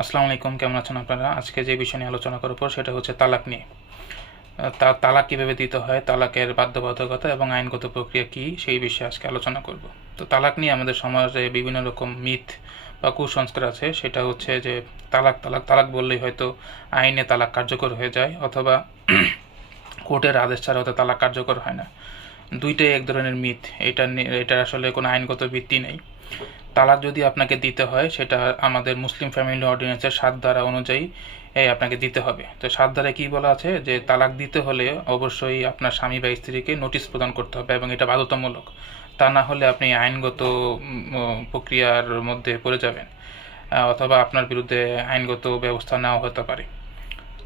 আসসালামু আলাইকুম, কেমন আছেন আপনারা? আজকে যে বিষয় নিয়ে আলোচনা করব সেটা হচ্ছে তালাক নিয়ে। তালাক কীভাবে দিতে হয়, তালাকের বাধ্যবাধকতা এবং আইনগত প্রক্রিয়া কী, সেই বিষয়ে আজকে আলোচনা করব। তো তালাক নিয়ে আমাদের সমাজে বিভিন্ন রকম মিথ বা কুসংস্কার আছে। সেটা হচ্ছে যে তালাক তালাক তালাক বললেই হয়তো আইনে তালাক কার্যকর হয়ে যায়, অথবা কোর্টের আদেশ ছাড়া হয়তো তালাক কার্যকর হয় না। দুইটাই এক ধরনের মিথ। এটার আসলে কোনো আইনগত ভিত্তি নেই। তালাক যদি আপনাকে দিতে হয়, সেটা আমাদের মুসলিম ফ্যামিলি অর্ডিন্যান্সের ৭ ধারা অনুযায়ী আপনাকে দিতে হবে। তো ৭ ধারায় কী বলা আছে, যে তালাক দিতে হলে অবশ্যই আপনার স্বামী বা স্ত্রীকে নোটিশ প্রদান করতে হবে এবং এটা বাধ্যতামূলক। তা না হলে আপনি আইনগত প্রক্রিয়ার মধ্যে পড়ে যাবেন, অথবা আপনার বিরুদ্ধে আইনগত ব্যবস্থা নেওয়া হতে পারে।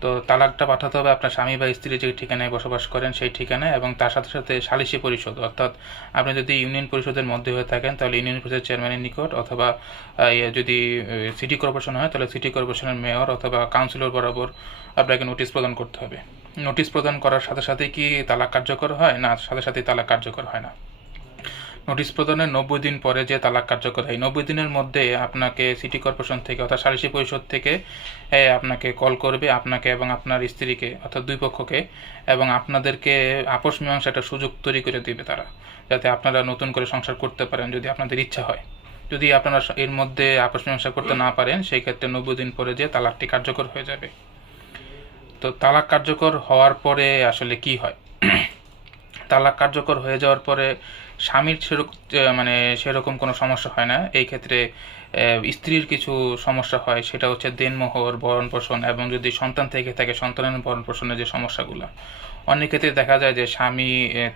তো তালাকটা পাঠাতে হবে আপনার স্বামী বা স্ত্রী যে ঠিকানায় বসবাস করেন সেই ঠিকানায়, এবং তার সাথে সাথে সালিসি পরিষদ, অর্থাৎ আপনি যদি ইউনিয়ন পরিষদের মধ্যে হয়ে থাকেন তাহলে ইউনিয়ন পরিষদের চেয়ারম্যানের নিকট, অথবা যদি সিটি কর্পোরেশন হয় তাহলে সিটি কর্পোরেশনের মেয়র অথবা কাউন্সিলর বরাবর আপনাকে নোটিশ প্রদান করতে হবে। নোটিশ প্রদান করার সাথে সাথে কি তালাক কার্যকর হয়? না, সাথে সাথেই তালাক কার্যকর হয় না। নোটিশ প্রদানের 90 দিন পরে যে তালাক কার্যকর হয়, 90 দিনের মধ্যে আপনাকে সিটি কর্পোরেশন থেকে অর্থাৎ সালিসি পরিষদ থেকে আপনাকে কল করবে, আপনাকে এবং আপনার স্ত্রীকে অর্থাৎ দুই পক্ষকে, এবং আপনাদেরকে আপোষ মীমাংসা একটা সুযোগ তৈরি করে দিবে তারা, যাতে আপনারা নতুন করে সংসার করতে পারেন যদি আপনাদের ইচ্ছা হয়। যদি আপনারা এর মধ্যে আপোষ মীমাংসা করতে না পারেন, সেই ক্ষেত্রে 90 দিন পরে যে তালাকটি কার্যকর হয়ে যাবে। তো তালাক কার্যকর হওয়ার পরে আসলে কি হয়? তালাক কার্যকর হয়ে যাওয়ার পরে স্বামীর সেরকম কোনো সমস্যা হয় না। এই ক্ষেত্রে স্ত্রীর কিছু সমস্যা হয়, সেটা হচ্ছে দেনমোহর, ভরণ পোষণ, এবং যদি সন্তান থেকে থাকে সন্তানের ভরণ পোষণের যে সমস্যাগুলো। অনেক ক্ষেত্রে দেখা যায় যে স্বামী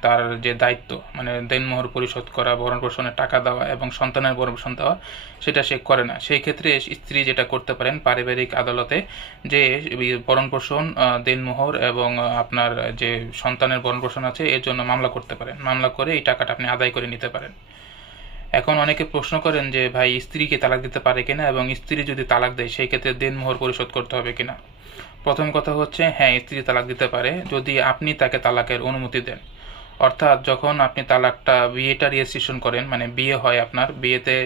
তার যে দায়িত্ব, মানে দেনমোহর পরিশোধ করা, ভরণ পোষণের টাকা দেওয়া এবং সন্তানের ভরণ পোষণ দেওয়া, সেটা সে করে না। সেই ক্ষেত্রে স্ত্রী যেটা করতে পারেন, পারিবারিক আদালতে যে ভরণ পোষণ, দেনমোহর এবং আপনার যে সন্তানের ভরণ পোষণ আছে এর জন্য মামলা করতে পারেন। মামলা করে এই টাকাটা আপনি আদায় করে নিতে পারেন। এখন অনেকে প্রশ্ন করেন যে ভাই, স্ত্রীকে তালাক দিতে পারে কিনা, এবং স্ত্রী যদি তালাক দেয় সেই ক্ষেত্রে দেনমোহর পরিশোধ করতে হবে কিনা। প্রথম কথা হচ্ছে, হ্যাঁ, স্ত্রী তালাক দিতে পারে যদি আপনি তাকে তালাকের অনুমতি দেন। অর্থাৎ যখন আপনি তালাকটা বিয়েটা রেজিস্ট্রেশন করেন, মানে বিয়ে হয় আপনার, বিয়েতে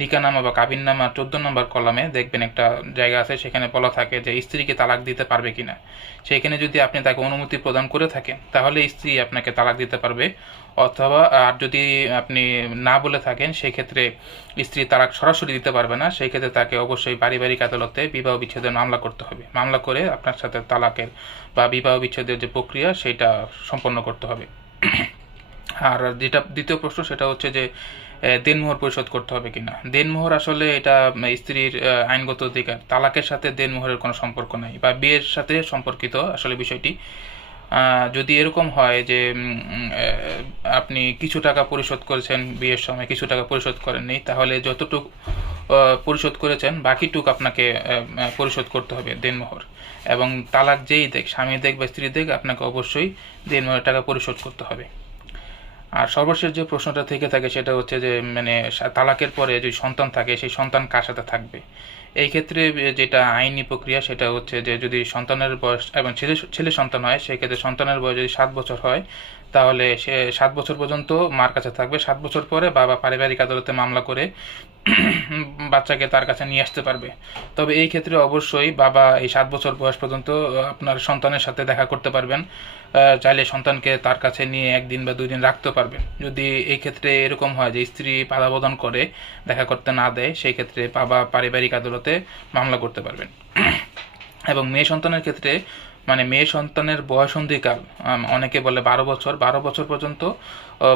নিকানামা বা কাবিননামা 14 নম্বর কলামে দেখবেন একটা জায়গা আছে, সেখানে বলা থাকে যে স্ত্রীকে তালাক দিতে পারবে কিনা। সেইখানে যদি আপনি তাকে অনুমতি প্রদান করে থাকেন তাহলে স্ত্রী আপনাকে তালাক দিতে পারবে, অথবা আর যদি আপনি না বলে থাকেন সেই ক্ষেত্রে স্ত্রী তালাক সরাসরি দিতে পারবে না। সেই ক্ষেত্রে তাকে অবশ্যই পারিবারিক আদালতে বিবাহ বিচ্ছেদের মামলা করতে হবে। মামলা করে আপনার সাথে তালাকের বা বিবাহ বিচ্ছেদের যে প্রক্রিয়া সেটা সম্পন্ন করতে হবে। আর যেটা দ্বিতীয় প্রশ্ন, সেটা হচ্ছে যে দেনমোহর পরিশোধ করতে হবে কিনা। দেনমোহর আসলে এটা স্ত্রীর আইনগত অধিকার। তালাকের সাথে দেনমোহরের কোনো সম্পর্ক নাই, বা বিয়ের সাথে সম্পর্কিত আসলে বিষয়টি। যদি এরকম হয় যে আপনি কিছু টাকা পরিশোধ করেছেন বিয়ের সময়, কিছু টাকা পরিশোধ করেননি, তাহলে যতটুকু পরিশোধ করেছেন বাকিটুকু আপনাকে পরিশোধ করতে হবে দেনমোহর। এবং তালাক যেই দেখ, স্বামী দেখ বা স্ত্রী দেখ, আপনাকে অবশ্যই দেনমোহরের টাকা পরিশোধ করতে হবে। আর সর্বশেষ যে প্রশ্নটা থেকে থাকে সেটা হচ্ছে যে তালাকের পরে যদি সন্তান থাকে সেই সন্তান কার সাথে থাকবে। এই ক্ষেত্রে যেটা আইনি প্রক্রিয়া সেটা হচ্ছে যে যদি সন্তানের বয়স এবং ছেলে সন্তান হয়, সেই ক্ষেত্রে সন্তানের বয়স যদি 7 বছর হয় তাহলে সে 7 বছর পর্যন্ত মার কাছে থাকবে। 7 বছর পরে বাবা পারিবারিক আদালতে মামলা করে বাচ্চাকে তার কাছে নিয়ে আসতে পারবে। তবে এই ক্ষেত্রে অবশ্যই বাবা এই 7 বছর বয়স পর্যন্ত আপনার সন্তানের সাথে দেখা করতে পারবেন। চাইলে সন্তানকে তার কাছে নিয়ে 1 দিন বা 2 দিন রাখতে পারবেন। যদি এই ক্ষেত্রে এরকম হয় যে স্ত্রী বাধা প্রদান করে, দেখা করতে না দেয়, সেই ক্ষেত্রে বাবা পারিবারিক আদালতে মামলা করতে পারবেন। এবং মেয়ে সন্তানের ক্ষেত্রে, মানে মেয়ে সন্তানের বয়সন্ধিকাল অনেকে বলে 12 বছর পর্যন্ত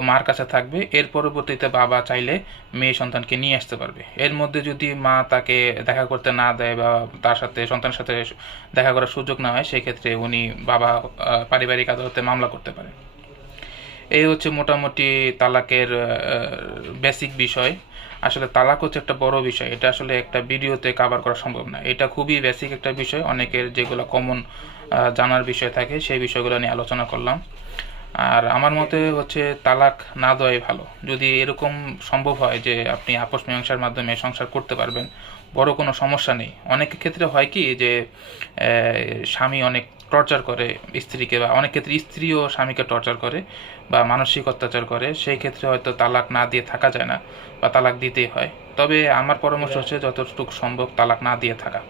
মার কাছে থাকবে। এর পরবর্তীতে বাবা চাইলে মেয়ে সন্তানকে নিয়ে আসতে পারবে। এর মধ্যে যদি মা তাকে দেখা করতে না দেয় বা তার সাথে সন্তানের সাথে দেখা করার সুযোগ না হয়, সেই ক্ষেত্রে উনি বাবা পারিবারিক আদালতে মামলা করতে পারে। এই হচ্ছে মোটামুটি তালাকের বেসিক বিষয়। আসলে তালাক হচ্ছে একটা বড় বিষয়, এটা আসলে একটা ভিডিওতে কভার করা সম্ভব না। এটা খুবই বেসিক একটা বিষয়, অনেকের যেগুলো কমন জানার বিষয় থাকে সেই বিষয়গুলো নিয়ে আলোচনা করলাম। আর আমার মতে হচ্ছে তালাক না দেওয়াই ভালো। যদি এরকম সম্ভব হয় যে আপনি আপোষ মীমাংসার মাধ্যমে সংসার করতে পারবেন, বড় কোনো সমস্যা নেই। অনেক ক্ষেত্রে হয় কি যে স্বামী অনেক টর্চার করে স্ত্রীকে, বা অনেক ক্ষেত্রে স্ত্রীও স্বামীকে টর্চার করে বা মানসিক অত্যাচার করে, সেই ক্ষেত্রে হয়তো তালাক না দিয়ে থাকা যায় না বা তালাক দিতেই হয়। তবে আমার পরামর্শ হচ্ছে যতটুকু সম্ভব তালাক না দিয়ে থাকা।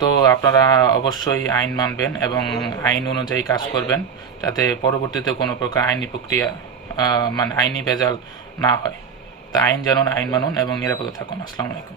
তো আপনারা অবশ্যই আইন মানবেন এবং আইন অনুযায়ী কাজ করবেন, যাতে পরবর্তীতে কোনো প্রকার আইনি প্রক্রিয়া মানে আইনি ভেজাল না হয়। তা আইন জানুন, আইন মানুন এবং নিরাপদে থাকুন। আসসালামু আলাইকুম।